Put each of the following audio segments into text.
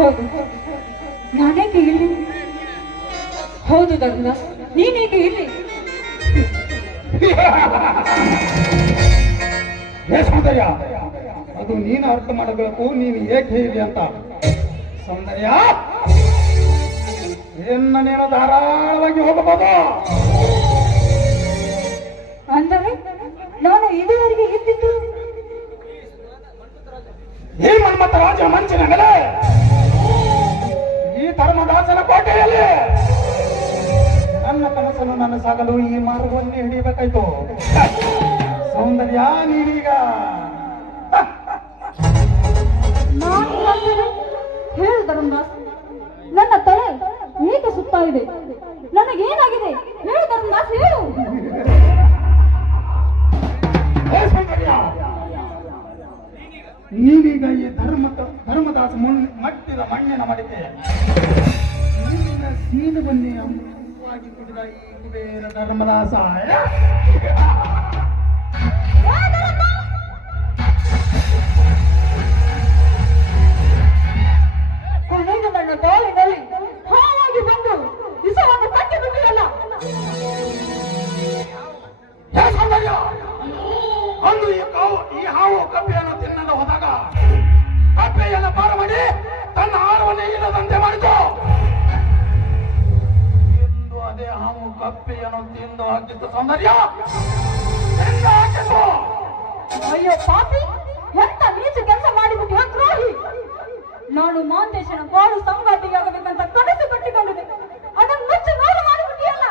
ಹೌದು ನಾನೇಕೆ ಇಲ್ಲಿ? ಹೌದು ಧರ್ಮ ನೀನೇಕೆ ಇಲ್ಲಿ? ಸೌಂದರ್ಯ ಅದು ನೀನು ಅರ್ಥ ಮಾಡಬೇಕು ನೀನು ಏಕೆ ಇಲ್ಲಿ ಅಂತ. ಸೌಂದರ್ಯ ಎನ್ನ ನೀನು ಧಾರಾಳವಾಗಿ ಹೋಗಬಹುದು. ಅಂದರೆ ನಾನು ಇದುವರೆಗೆ ಇದ್ದಿದ್ದು ಈ ಮನ್ಮಥ ರಾಜ ಮಂಚಿನ ಮೇಲೆ ಧರ್ಮದಾಸನ ಕೋಟೆಯಲ್ಲಿ. ನನ್ನ ಕನಸನ್ನು ನನ್ನ ಸಾಗಲು ಈ ಮಾರ್ಗವನ್ನೇ ಹಿಡಿಯಬೇಕಾಯ್ತು. ಸೌಂದರ್ಯ ನೀನೀಗ ಹೇಳು ಧರ್ಮದಾಸ್, ನನ್ನ ತಲೆ ಏಕೆ ಸುತ್ತಾ ಇದೆ ನನಗೇನಾಗಿದೆ? ಧರ್ಮದಾಸ ಮುನ್ ಮಟ್ಟಿದ ಮಣ್ಣಿನ ಮಡಿಕೆ. ನಿನ್ನ ಬನ್ನಿ ಅಮೃತವಾಗಿ ಕುಡಿದ ಈ ಕುಬೇರ ಧರ್ಮದಾಸ ಅಂದು ಈ ಕಾವು ಈ ಹಾವು ಕಪ್ಪೆಯನ್ನು ತಿನ್ನಲು ಹೋದಾಗ ಕಪ್ಪೆಯನ್ನು ಕಪ್ಪೆಯನ್ನು ತಿಂದು ಹಾಕಿತ್ತು ಸೌಂದರ್ಯ. ತಿಂದು ಹಾಕಿತು ಅಯ್ಯೋ ಪಾಪಿ ಎಂತ ನೀಚ ಕೆಲಸ ಮಾಡಿಬಿಟ್ಟಿಯ ದ್ರೋಹಿ? ನಾನು ಮಾಂದೇಶನ ಬಾಳು ಸಂಗಾತಿಯಾಗಬೇಕಂತ ಕನಸು ಕಟ್ಟಿಕೊಂಡಿದ್ದೆ ಅದನ್ನು ಮುಚ್ಚಿ ನೋಡು ಮಾಡಿಬಿಟ್ಟಿಯಲ್ಲ?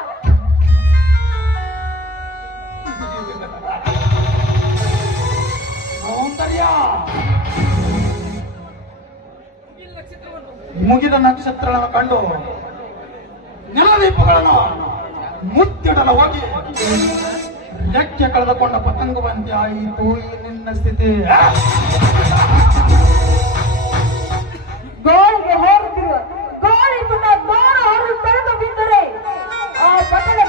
ಸೌಂದರ್ಯ. ಮುಗಿದ ನಕ್ಷತ್ರಗಳನ್ನು ಕಂಡು ನೆಲದೀಪಗಳನ್ನು ಮುತ್ತಿಡಲು ಹೋಗಿ ಲೆಕ್ಕೆ ಕಳೆದುಕೊಂಡ ಪತಂಗವಂತೆ ಆಯಿತು ಈ ನಿನ್ನ ಸ್ಥಿತಿ. ಗೋಳಿಗೆ ಹೋಗುತ್ತಿರುವ ಗೋಳಿ ಪುಟ ಗೋಳ ಹೊರಡು ತೆರೆದು ಬಿದ್ದರೆ ಆ ಪಟ್ಟಣ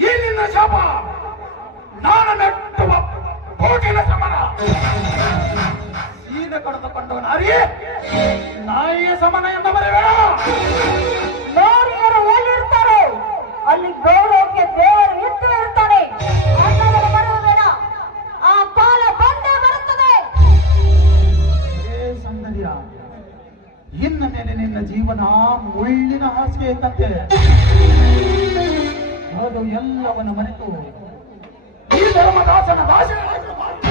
ಈ ನಿನ್ನ ಶಾಪ ನಾನು ಮೆಟ್ಟುವ ಕೋಟಿನ ಸಮನ. ಸೀದ ಕಡಿದುಕೊಂಡು ನಾರಿ ನಾಯಿಯ ಸಮನ ಎಂದ ಬರಬೇಡ ಮೇಲೆ ನಿನ್ನ ಜೀವನ ಮುಳ್ಳಿನ ಹಾಸಿಗೆ ಇದ್ದಂತೆ ಅದು ಎಲ್ಲವನ್ನು ಮರೆತು ಈ ಧರ್ಮದಾಸನ ದಾಸನಾಗಿ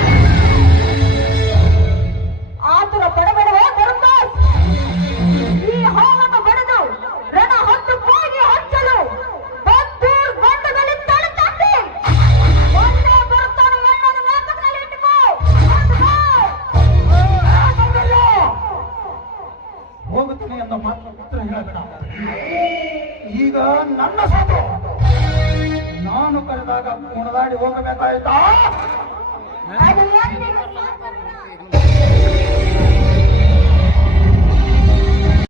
ಈಗ ನನ್ನ ಸಾಧು ನಾನು ಕರೆದಾಗ ಕುಣದಾಡಿ ಹೋಗಬೇಕಾಯ್ತಾ.